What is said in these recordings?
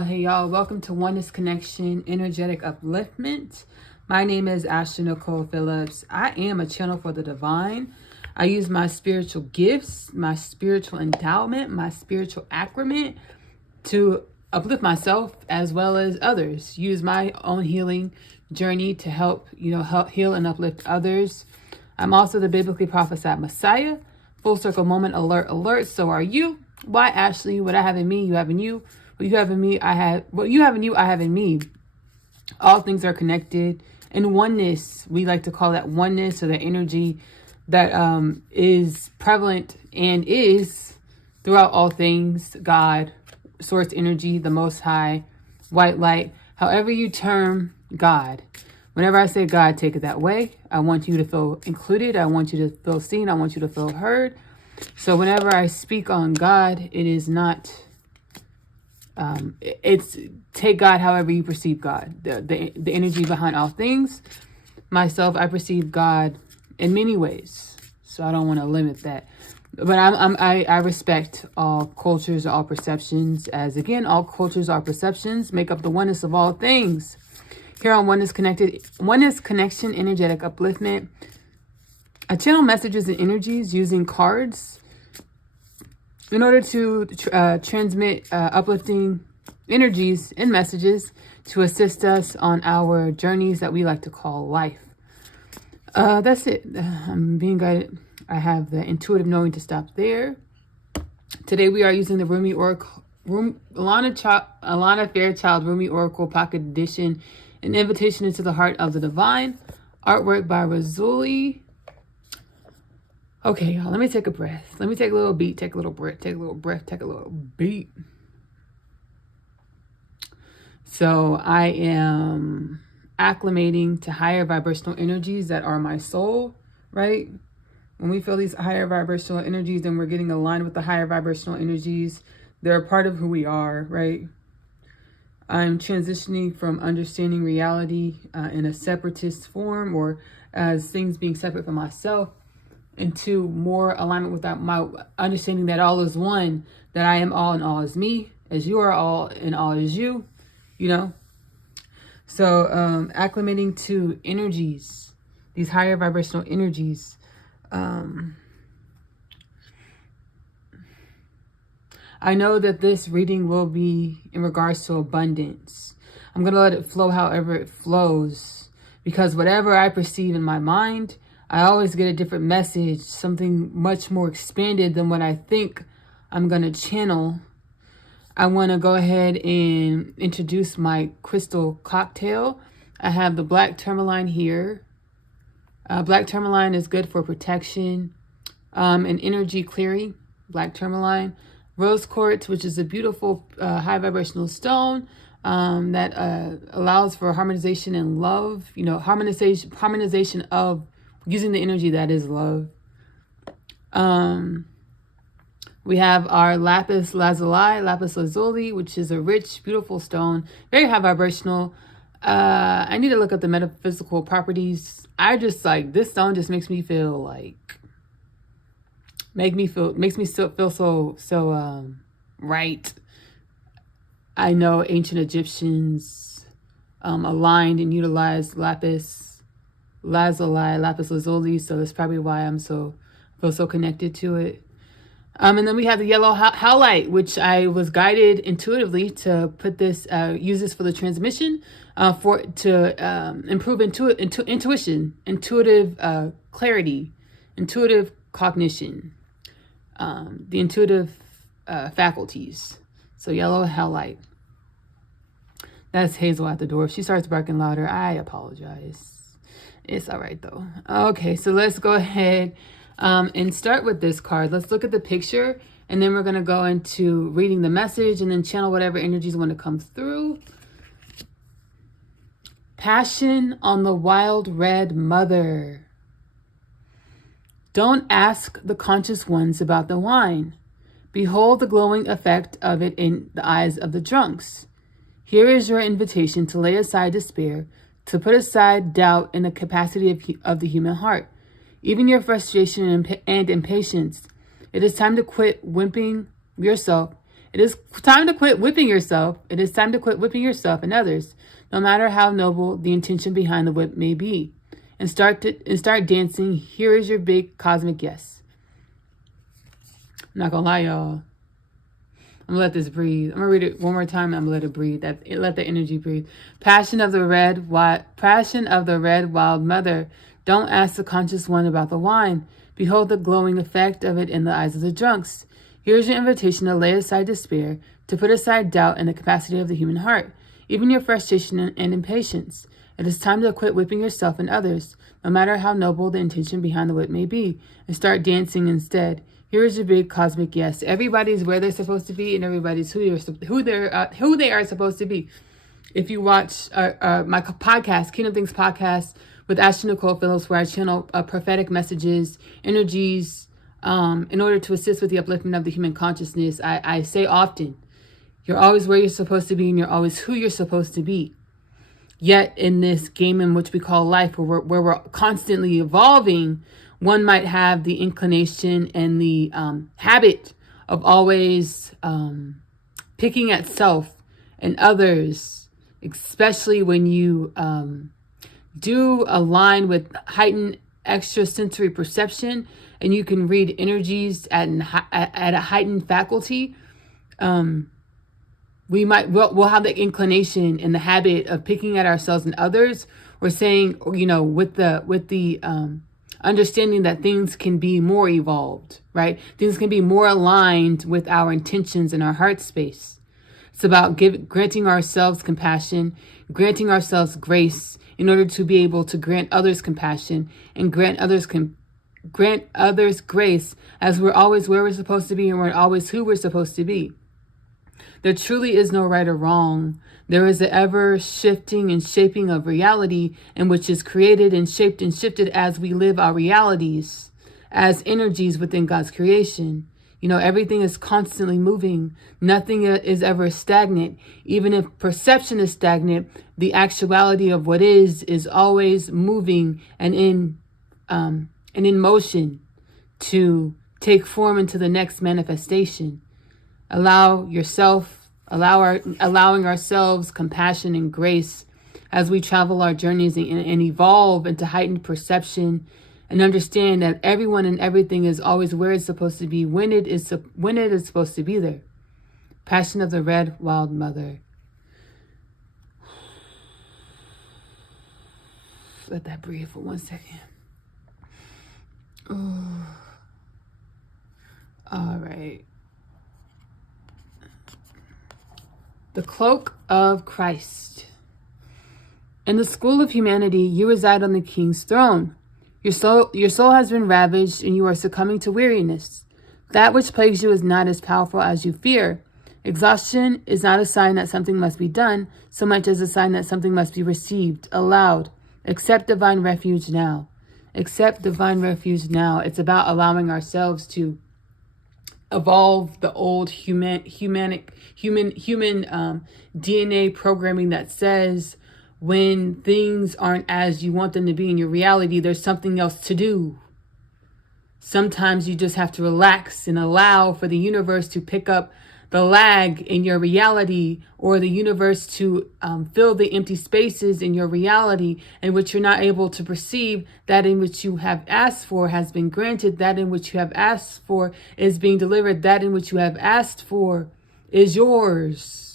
Hey y'all, welcome to Oneness Connection Energetic Upliftment. My name is Ashley Nicole Phillips. I am a channel for the divine. I use my spiritual gifts, my spiritual endowment, my spiritual accrement to uplift myself as well as others. Use my own healing journey to help heal and uplift others. I'm also the biblically prophesied Messiah. Full circle moment, alert, alert. So are you. Why, Ashley? What I have in me, you have in you. What you have in me, I have. What you have in you, I have in me. All things are connected. And oneness, we like to call that oneness, or the energy that is prevalent and is throughout all things. God, source energy, the Most High, white light. However you term God. Whenever I say God, take it that way. I want you to feel included. I want you to feel seen. I want you to feel heard. So whenever I speak on God, it is not, it's take God however you perceive God. The energy behind all things. Myself, I perceive God in many ways. So I don't want to limit that. But I respect all cultures, all perceptions. As again, all cultures, all perceptions make up the oneness of all things. Here on Oneness Connection Energetic Upliftment, I channel messages and energies using cards in order to transmit uplifting energies and messages to assist us on our journeys that we like to call life. That's it. I'm being guided. I have the intuitive knowing to stop there. Today we are using the Rumi Oracle, Alana Fairchild Rumi Oracle Pocket Edition, an invitation into the heart of the divine. Artwork by Razuli. Okay, y'all, let me take a breath. Let me take a little beat, take a little breath, take a little breath, take a little beat. So I am acclimating to higher vibrational energies that are my soul, right? When we feel these higher vibrational energies, then we're getting aligned with the higher vibrational energies. They're a part of who we are, right? I'm transitioning from understanding reality in a separatist form, or as things being separate from myself, into more alignment with my understanding that all is one, that I am all and all is me, as you are all and all is you, So acclimating to energies, these higher vibrational energies. I know that this reading will be in regards to abundance. I'm going to let it flow however it flows, because whatever I perceive in my mind, I always get a different message, something much more expanded than what I think I'm going to channel. I want to go ahead and introduce my crystal cocktail. I have the black tourmaline here. Black tourmaline is good for protection and energy clearing. Black tourmaline. Rose quartz, which is a beautiful high vibrational stone that allows for harmonization and love. Harmonization of using the energy that is love. We have our lapis lazuli, which is a rich, beautiful stone, very high vibrational. I need to look at the metaphysical properties. I just this stone just makes me feel makes me feel so right. I know ancient Egyptians aligned and utilized lapis lazuli, so that's probably why I feel so connected to it. And then we have the yellow howlite, which I was guided intuitively to put this, use this for the transmission, to improve intuition, intuitive clarity, intuitive cognition, the intuitive faculties. So yellow howlite. That's Hazel at the door. If she starts barking louder, I apologize. It's all right though. Okay, so let's go ahead and start with this card. Let's look at the picture, and then we're going to go into reading the message and then channel whatever energies want to come through. Passion on the wild red mother. Don't ask the conscious ones about the wine. Behold the glowing effect of it in the eyes of the drunks. Here is your invitation to lay aside despair, to put aside doubt in the capacity of the human heart. Even your frustration and impatience. It is time to quit wimping yourself It is time to quit whipping yourself. It is time to quit whipping yourself and others, no matter how noble the intention behind the whip may be. And start dancing. Here is your big cosmic yes. I'm not gonna lie, y'all. I'm gonna let this breathe. I'm gonna read it one more time. I'm gonna let it breathe. Let the energy breathe. Passion of the red wild mother. Don't ask the conscious one about the wine. Behold the glowing effect of it in the eyes of the drunks. Here's your invitation to lay aside despair, to put aside doubt and the capacity of the human heart, even your frustration and impatience. It is time to quit whipping yourself and others, no matter how noble the intention behind the whip may be, and start dancing instead. Here is your big cosmic yes. Everybody's where they're supposed to be, and everybody's who they are supposed to be. If you watch my podcast, Kingdom Things podcast, with Ashley Nicole Phillips, where I channel prophetic messages, energies, in order to assist with the upliftment of the human consciousness, I say often, you're always where you're supposed to be, and you're always who you're supposed to be. Yet in this game in which we call life, where we're constantly evolving, one might have the inclination and the habit of always picking at self and others, especially when you do align with heightened extrasensory perception, and you can read energies at a heightened faculty. We'll have the inclination and the habit of picking at ourselves and others, or saying, with the understanding that things can be more evolved, right? Things can be more aligned with our intentions and our heart space. It's about granting ourselves compassion, granting ourselves grace in order to be able to grant others compassion and grant others grace, as we're always where we're supposed to be and we're always who we're supposed to be. There truly is no right or wrong. There is an ever shifting and shaping of reality, in which is created and shifted as we live our realities as energies within God's creation. Everything is constantly moving. Nothing is ever stagnant. Even if perception is stagnant, the actuality of what is always moving and in motion to take form into the next manifestation. Allowing ourselves compassion and grace as we travel our journeys and evolve into heightened perception, and understand that everyone and everything is always where it's supposed to be, when it is supposed to be there. Passion of the red wild mother. Let that breathe for 1 second. Oh. All right. The cloak of Christ. In the school of humanity, you reside on the king's throne. Your soul has been ravaged, and you are succumbing to weariness. That which plagues you is not as powerful as you fear. Exhaustion is not a sign that something must be done, so much as a sign that something must be received, allowed. Accept divine refuge now. Accept divine refuge now. It's about allowing ourselves to evolve the old human DNA programming that says, when things aren't as you want them to be in your reality, there's something else to do. Sometimes you just have to relax and allow for the universe to pick up the lag in your reality, or the universe to fill the empty spaces in your reality in which you're not able to perceive. That in which you have asked for has been granted. That in which you have asked for is being delivered. That in which you have asked for is yours.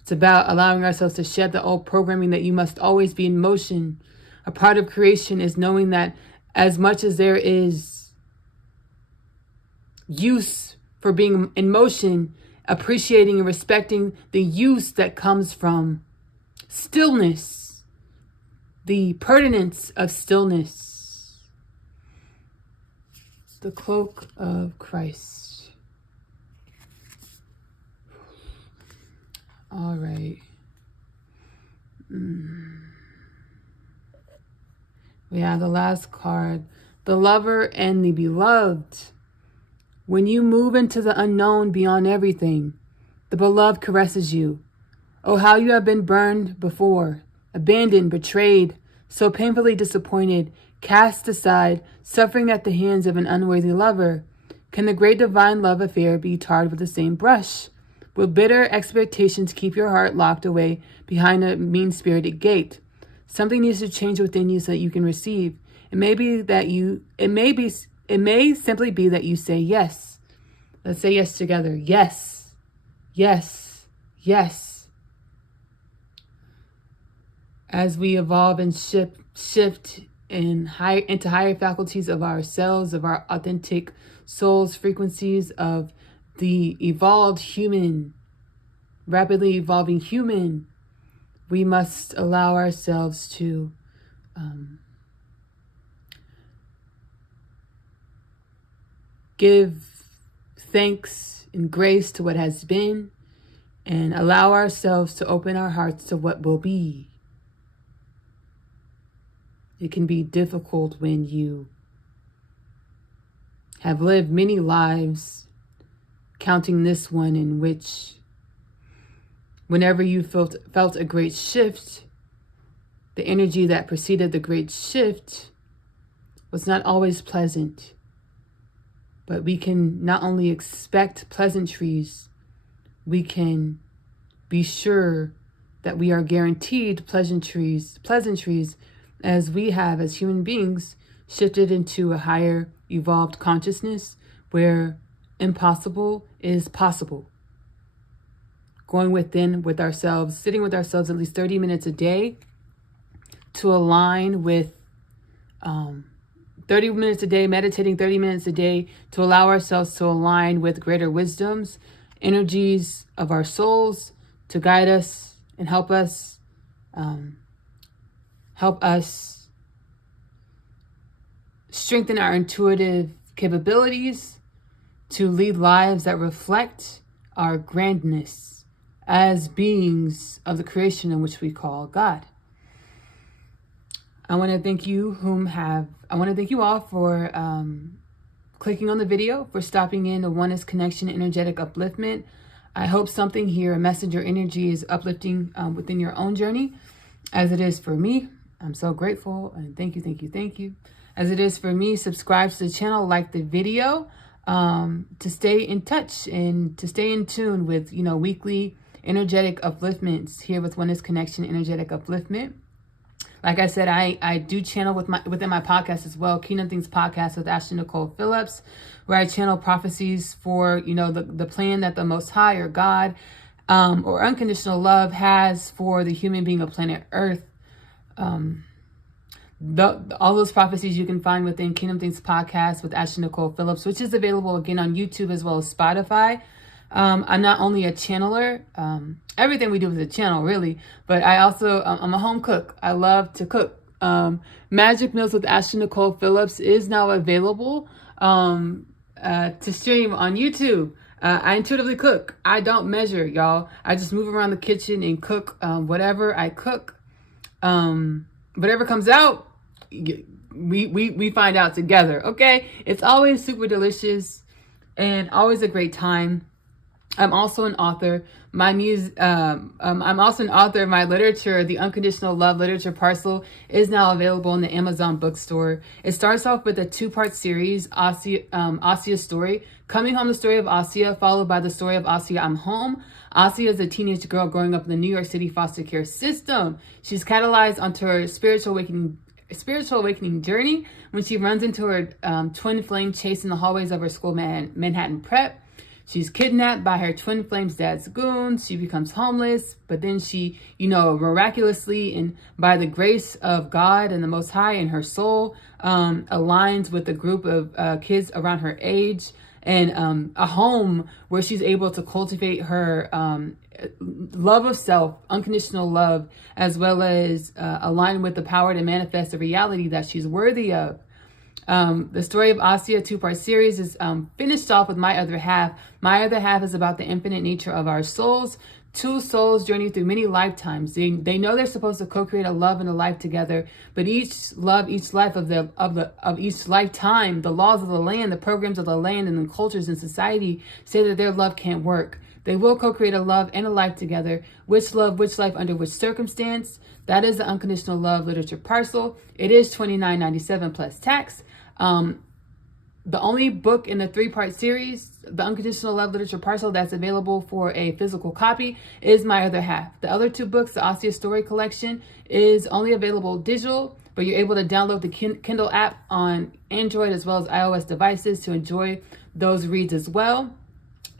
It's about allowing ourselves to shed the old programming that you must always be in motion. A part of creation is knowing that as much as there is use for being in motion, appreciating and respecting the use that comes from stillness, the pertinence of stillness. The cloak of Christ. All right. We have the last card, the lover and the beloved. When you move into the unknown beyond everything, the beloved caresses you. Oh, how you have been burned before, abandoned, betrayed, so painfully disappointed, cast aside, suffering at the hands of an unworthy lover. Can the great divine love affair be tarred with the same brush? Will bitter expectations keep your heart locked away behind a mean-spirited gate? Something needs to change within you so that you can receive. It may simply be that you say yes. Let's say yes together. Yes. Yes. Yes. As we evolve and shift into higher faculties of ourselves, of our authentic souls, frequencies of the evolved human, rapidly evolving human, we must allow ourselves to give thanks and grace to what has been and allow ourselves to open our hearts to what will be. It can be difficult when you have lived many lives, counting this one, in which whenever you felt a great shift, the energy that preceded the great shift was not always pleasant. But we can not only expect pleasantries, we can be sure that we are guaranteed pleasantries as we have, as human beings, shifted into a higher evolved consciousness where impossible is possible. Going within with ourselves, sitting with ourselves at least 30 minutes a day to align with 30 minutes a day, meditating 30 minutes a day to allow ourselves to align with greater wisdoms, energies of our souls to guide us and help us strengthen our intuitive capabilities to lead lives that reflect our grandness as beings of the creation in which we call God. I want to thank you all for clicking on the video, for stopping in the Oneness Connection Energetic Upliftment. I hope something here, a message or energy, is uplifting within your own journey, as it is for me. I'm so grateful and thank you. As it is for me, subscribe to the channel, like the video, to stay in touch and to stay in tune with, weekly energetic upliftments here with Oneness Connection Energetic Upliftment. Like I said, I do channel within my podcast as well, Kingdom Things Podcast with Ashley Nicole Phillips, where I channel prophecies for, the plan that the Most High or God or unconditional love has for the human being of planet Earth. All those prophecies you can find within Kingdom Things Podcast with Ashley Nicole Phillips, which is available again on YouTube as well as Spotify. I'm not only a channeler, everything we do is a channel really, but I'm a home cook. I love to cook. Magic Meals with Ashley Nicole Phillips is now available to stream on YouTube. I intuitively cook. I don't measure, y'all. I just move around the kitchen and cook whatever I cook. Whatever comes out, we find out together, okay? It's always super delicious and always a great time. I'm also an author. I'm also an author of my literature. The Unconditional Love Literature Parcel is now available in the Amazon bookstore. It starts off with a 2-part series, Asia's story. Coming Home, the story of Asia, followed by the story of Asia, I'm Home. Asia is a teenage girl growing up in the New York City foster care system. She's catalyzed onto her spiritual awakening journey when she runs into her twin flame chase in the hallways of her school, Manhattan Prep. She's kidnapped by her twin flame's dad's goons. She becomes homeless, but then she, miraculously and by the grace of God and the Most High and her soul, aligns with a group of kids around her age and a home where she's able to cultivate her love of self, unconditional love, as well as align with the power to manifest the reality that she's worthy of. The story of Asia 2-part series is finished off with My Other Half. My Other Half is about the infinite nature of our souls. 2 souls journey through many lifetimes. They know they're supposed to co-create a love and a life together, but each life of each lifetime, the laws of the land, the programs of the land, and the cultures and society say that their love can't work. They will co-create a love and a life together. Which love, which life, under which circumstance? That is the Unconditional Love Literature Parcel. It is $29.97 plus tax. the only book in the 3-part series, the Unconditional Love Literature Parcel, that's available for a physical copy is My Other Half. The other 2 books, the Asya Story Collection, is only available digital, but you're able to download the Kindle app on Android as well as iOS devices to enjoy those reads as well.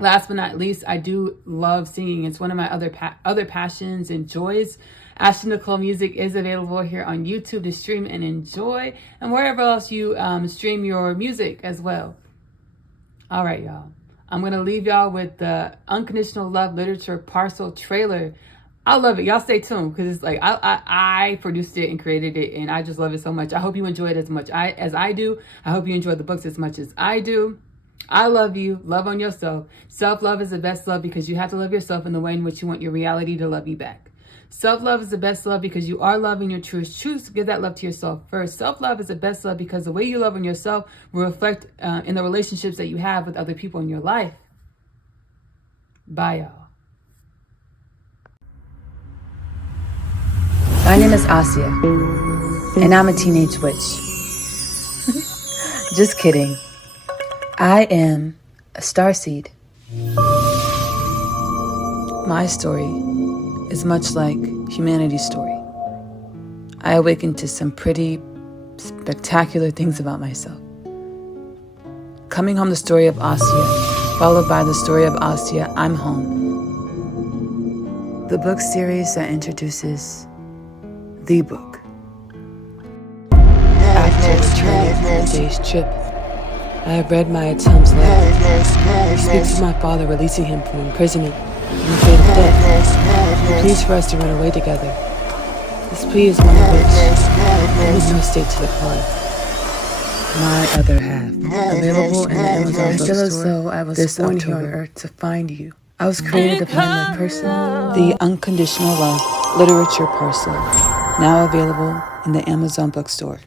Last but not least, I do love singing. It's one of my other passions and joys. Ashley Nicole Music is available here on YouTube to stream and enjoy, and wherever else you stream your music as well. All right, y'all. I'm going to leave y'all with the Unconditional Love Literature Parcel trailer. I love it. Y'all stay tuned because it's like I produced it and created it, and I just love it so much. I hope you enjoy it as much as I do. I hope you enjoy the books as much as I do. I love you. Love on yourself. Self-love is the best love because you have to love yourself in the way in which you want your reality to love you back. Self-love is the best love because you are loving your truth. Choose to give that love to yourself first. Self-love is the best love because the way you love on yourself will reflect in the relationships that you have with other people in your life. Bye, y'all. My name is Asya, and I'm a teenage witch. Just kidding. I am a starseed. My story is much like humanity's story. I awakened to some pretty spectacular things about myself. Coming home, the story of Asya, followed by the story of Asya, I'm home. The book series that introduces the book. After returning from the day's trip, I have read my attempts letter. He speaks of my father releasing him from imprisonment and the fate of death. He pleads for us to run away together. This plea is one of which I am in no state to decline. My Other Half, available in the Amazon bookstore. I feel as though I was born here on Earth to find you. I was created to find my person. The Unconditional Love Literature Parcel, now available in the Amazon bookstore.